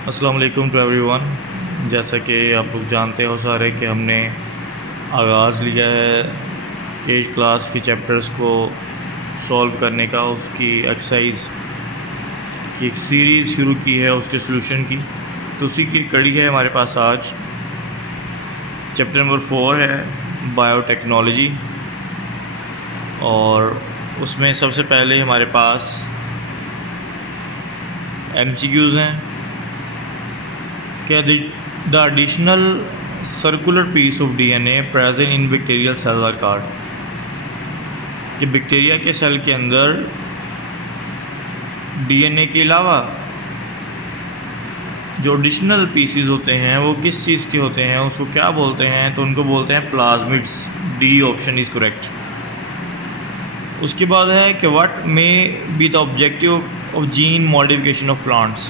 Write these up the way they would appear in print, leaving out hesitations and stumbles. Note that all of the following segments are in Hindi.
अस्सलाम वालेकुम टू एवरीवन। जैसा कि आप लोग जानते हो सारे कि हमने आगाज़ लिया है 8th क्लास के चैप्टर्स को सॉल्व करने का, उसकी एक्सरसाइज की एक सीरीज़ शुरू की है उसके सॉल्यूशन की। तो उसी की कड़ी है हमारे पास आज। चैप्टर नंबर 4 है बायोटेक्नोलॉजी, और उसमें सबसे पहले हमारे पास MCQs हैं क्या the additional circular piece of DNA present in bacterial cell are called. कि बैक्टीरिया के सेल के अंदर DNA के अलावा जो एडिशनल पीसीज होते हैं वो किस चीज़ के होते हैं, उसको क्या बोलते हैं? तो उनको बोलते हैं plasmids. D option is correct. उसके बाद है कि what may be the objective of gene modification of plants.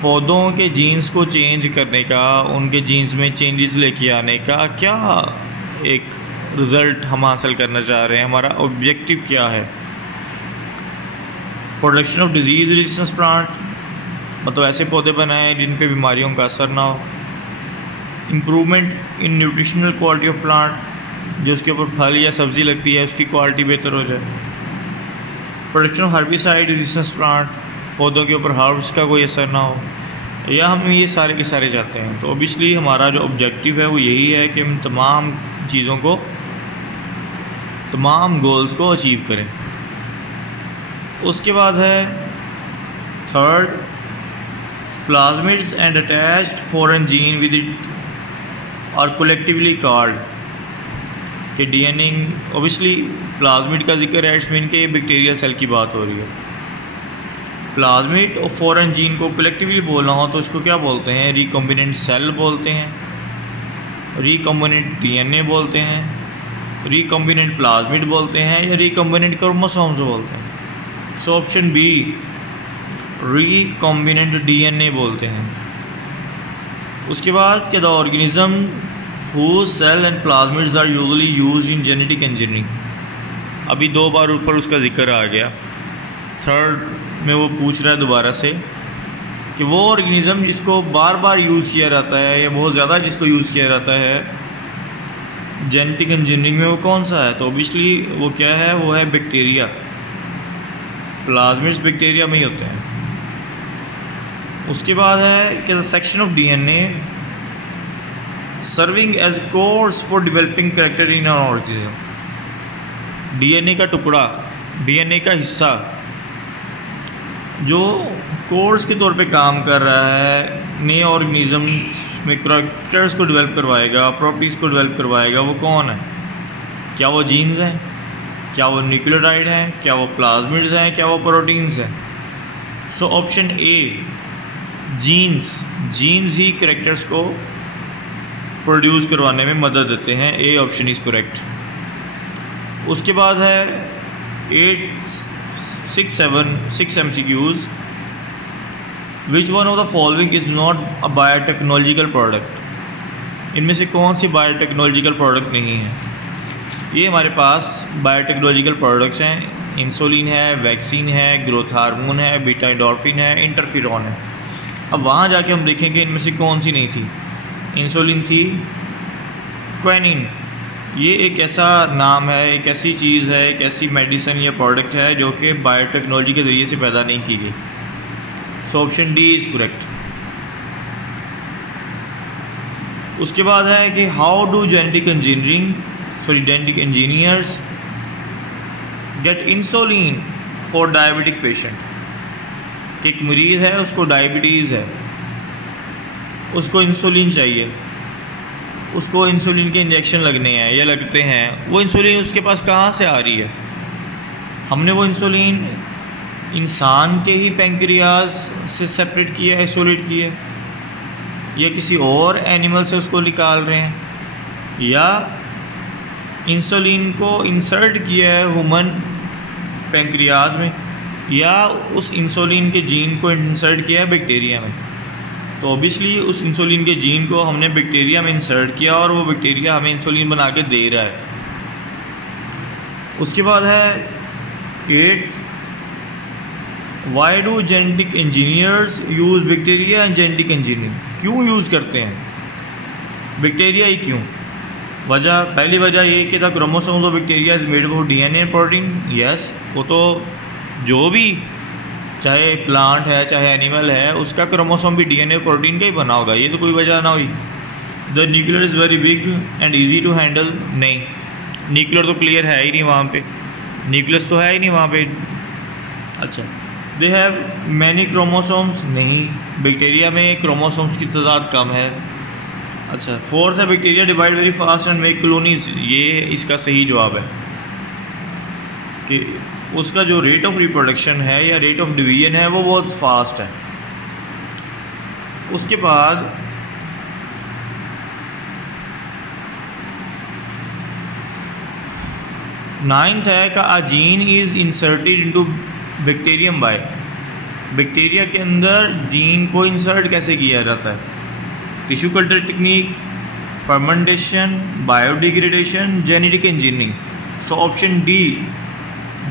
पौधों के जीन्स को चेंज करने का, उनके जीन्स में चेंजेस लेके आने का क्या एक रिज़ल्ट हम हासिल करना चाह रहे हैं, हमारा ऑब्जेक्टिव क्या है? Production of disease resistance plant, मतलब ऐसे पौधे बनाएं जिन पे बीमारियों का असर ना हो। Improvement in nutritional quality of plant, जो उसके ऊपर फल या सब्ज़ी लगती है उसकी क्वालिटी बेहतर हो जाए। Production of herbicide resistance plant, पौधों के ऊपर हर्ब्स का कोई असर ना हो। या हम ये सारे के सारे चाहते हैं। तो ऑब्वियसली हमारा जो ऑब्जेक्टिव है वो यही है कि हम तमाम चीज़ों को, तमाम गोल्स को अचीव करें। उसके बाद है third, plasmids and attached foreign gene with it are collectively called. कि DNA, ऑब्वियसली प्लाज्मिड का जिक्र है, इट्स मीन कि ये बैक्टीरियल सेल की बात हो रही है। प्लाज्मिड और फॉरेन जीन को कलेक्टिवली बोलना हो तो इसको क्या बोलते हैं? रिकॉम्बिनेंट सेल बोलते हैं, रिकॉम्बिनेंट DNA बोलते हैं, रिकॉम्बिनेंट प्लाज्मिड बोलते हैं, या रिकॉम्बिनेंट क्रोमोसोम्स बोलते हैं। So option B, recombinant DNA बोलते हैं। उसके बाद कि the organism whose cell and plasmids are usually used in genetic engineering। अभी 2 बार ऊपर उसका जिक्र आ गया। थर्ड में वो पूछ रहा है दोबारा से कि वो ऑर्गेनिज्म जिसको बार बार यूज़ किया जाता है या बहुत ज़्यादा जिसको यूज़ किया जाता है जेनेटिक इंजीनियरिंग में, वो कौन सा है? तो ऑब्वियसली वो क्या है? वो है बैक्टीरिया। प्लाज्मिड्स बैक्टीरिया में ही होते हैं। उसके बाद है कि the section of DNA serving as course for developing character in an organism. DNA का टुकड़ा, DNA का हिस्सा जो कोर्स के तौर पे काम कर रहा है, नए ऑर्गेनिज्म में कैरेक्टर्स को डेवलप करवाएगा, प्रॉपर्टीज़ को डेवलप करवाएगा, वो कौन है? क्या वो जीन्स हैं? क्या वो न्यूक्लियोटाइड हैं? क्या वो प्लाज्मिड्स हैं? क्या वो प्रोटीन्स हैं? So option A, genes. Genes ही कैरेक्टर्स को प्रोड्यूस करवाने में मदद देते हैं। A option is correct. उसके बाद है 6 MCQs। Which one of the following is not a biotechnological product. इनमें से कौन सी बायोटेक्नोलॉजिकल प्रोडक्ट नहीं है? ये हमारे पास बायोटेक्नोलॉजिकल प्रोडक्ट्स हैं। इंसुलिन है, वैक्सीन है, ग्रोथ हार्मोन है, बीटा एंडोर्फिन है, इंटरफेरॉन है। अब वहाँ जाके हम देखेंगे इनमें से कौन सी नहीं थी। इंसुलिन थी, क्वेनिन, ये एक ऐसा नाम है, एक ऐसी चीज़ है, एक ऐसी मेडिसिन या प्रोडक्ट है जो कि बायोटेक्नोलॉजी के ज़रिए से पैदा नहीं की गई। So option D is correct. उसके बाद है कि how do genetic engineers get insulin for diabetic patient. एक मरीज़ है, उसको डायबिटीज़ है, उसको इंसुलिन चाहिए, उसको इंसुलिन के इंजेक्शन लगने हैं या लगते हैं। वो इंसुलिन उसके पास कहाँ से आ रही है? हमने वो इंसुलिन इंसान के ही पैंक्रियाज से सेपरेट किया, आइसोलेट किया, या किसी और एनिमल से उसको निकाल रहे हैं, या इंसुलिन को इंसर्ट किया है ह्यूमन पैंक्रियाज में, या उस इंसुलिन के जीन को इंसर्ट किया है बैक्टीरिया में। तो ऑब्वियसली उस इंसुलिन के जीन को हमने बैक्टीरिया में इंसर्ट किया और वो बैक्टीरिया हमें इंसुलिन बना के दे रहा है। उसके बाद है 8 why do genetic engineers use bacteria and genetic engineering, क्यों यूज़ करते हैं बैक्टीरिया ही क्यों? वजह, पहली वजह ये कि the chromosomes of bacteria is made of DNA protein. Yes, वो तो जो भी चाहे प्लांट है चाहे एनिमल है उसका क्रोमोसोम भी डीएनए प्रोटीन का ही बना होगा, ये तो कोई वजह ना हुई। The nuclear is very big and easy to handle, नहीं न्यूक्लियर तो क्लियर है ही नहीं वहाँ पे, न्यूक्लियस तो है ही नहीं वहाँ पे। अच्छा, दे हैव मैनी क्रोमोसोम्स, नहीं बैक्टीरिया में क्रोमोसोम्स की तादाद कम है। अच्छा, फोर्थ है bacteria divide very fast and make colonies, ये इसका सही जवाब है कि उसका जो रेट ऑफ रिप्रोडक्शन है या रेट ऑफ डिवीजन है वो बहुत फास्ट है। उसके बाद नाइन्थ है का a gene is inserted into bacterium by, bacteria के अंदर जीन को इंसर्ट कैसे किया जाता है? Tissue culture technique, fermentation, biodegradation, genetic engineering. So option D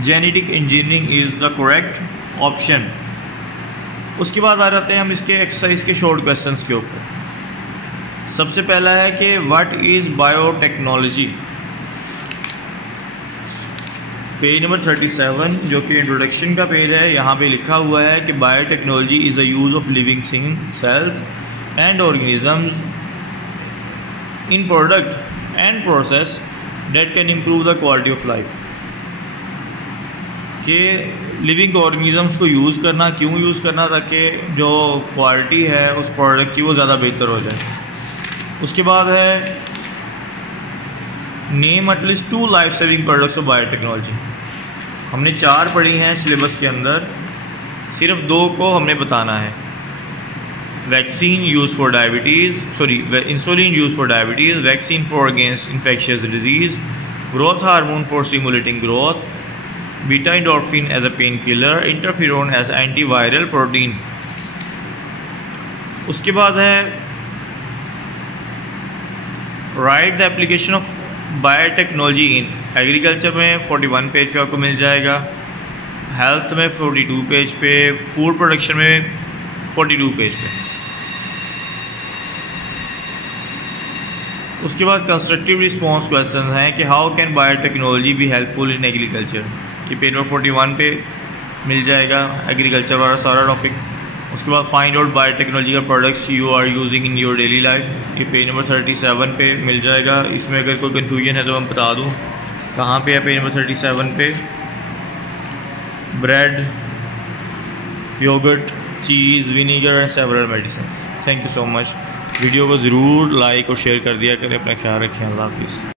genetic engineering is the correct option. उसके बाद आ जाते हैं हम इसके एक्सरसाइज के शॉर्ट क्वेश्चंस के ऊपर। सबसे पहला है कि what is biotechnology, page number 37 जो कि इंट्रोडक्शन का पेज है, यहाँ पे लिखा हुआ है कि biotechnology is the use of living cells and organisms in product and process that can improve the quality of life। कि लिविंग ऑर्गेनिजम्स को यूज़ करना, क्यों यूज़ करना? ताकि जो क्वालिटी है उस प्रोडक्ट की वो ज़्यादा बेहतर हो जाए। उसके बाद है name at least 2 life saving products of biotechnology. हमने 4 पढ़ी हैं सिलेबस के अंदर, सिर्फ 2 को हमने बताना है। Vaccine use for diabetes, sorry insulin use for diabetes, vaccine for against infectious disease, growth hormone for stimulating growth, beta endorphin as a pain killer, interferon as antiviral protein. उसके बाद है write the application of biotechnology in agriculture में 41 पेज पे आपको मिल जाएगा, हेल्थ में 42 पेज पे, फूड प्रोडक्शन में 42 पेज पे। उसके बाद कंस्ट्रक्टिव रिस्पॉन्स क्वेश्चन हैं कि how can biotechnology be helpful in agriculture, ये पेज नंबर 41 पे मिल जाएगा एग्रीकल्चर वाला सारा टॉपिक। उसके बाद फाइंड आउट बायोटेक्नोलॉजी का products you are using in your daily life, ये पेज नंबर 37 पे मिल जाएगा। इसमें अगर कोई कन्फ्यूजन है तो मैं बता दूँ कहाँ पे है। पेज नंबर 37 पे bread, yogurt, cheese, vinegar and several medicine. Thank you so much. Video को ज़रूर लाइक और शेयर कर दिया करें। अपना ख्याल रखें। अल्लाह हाफिज़।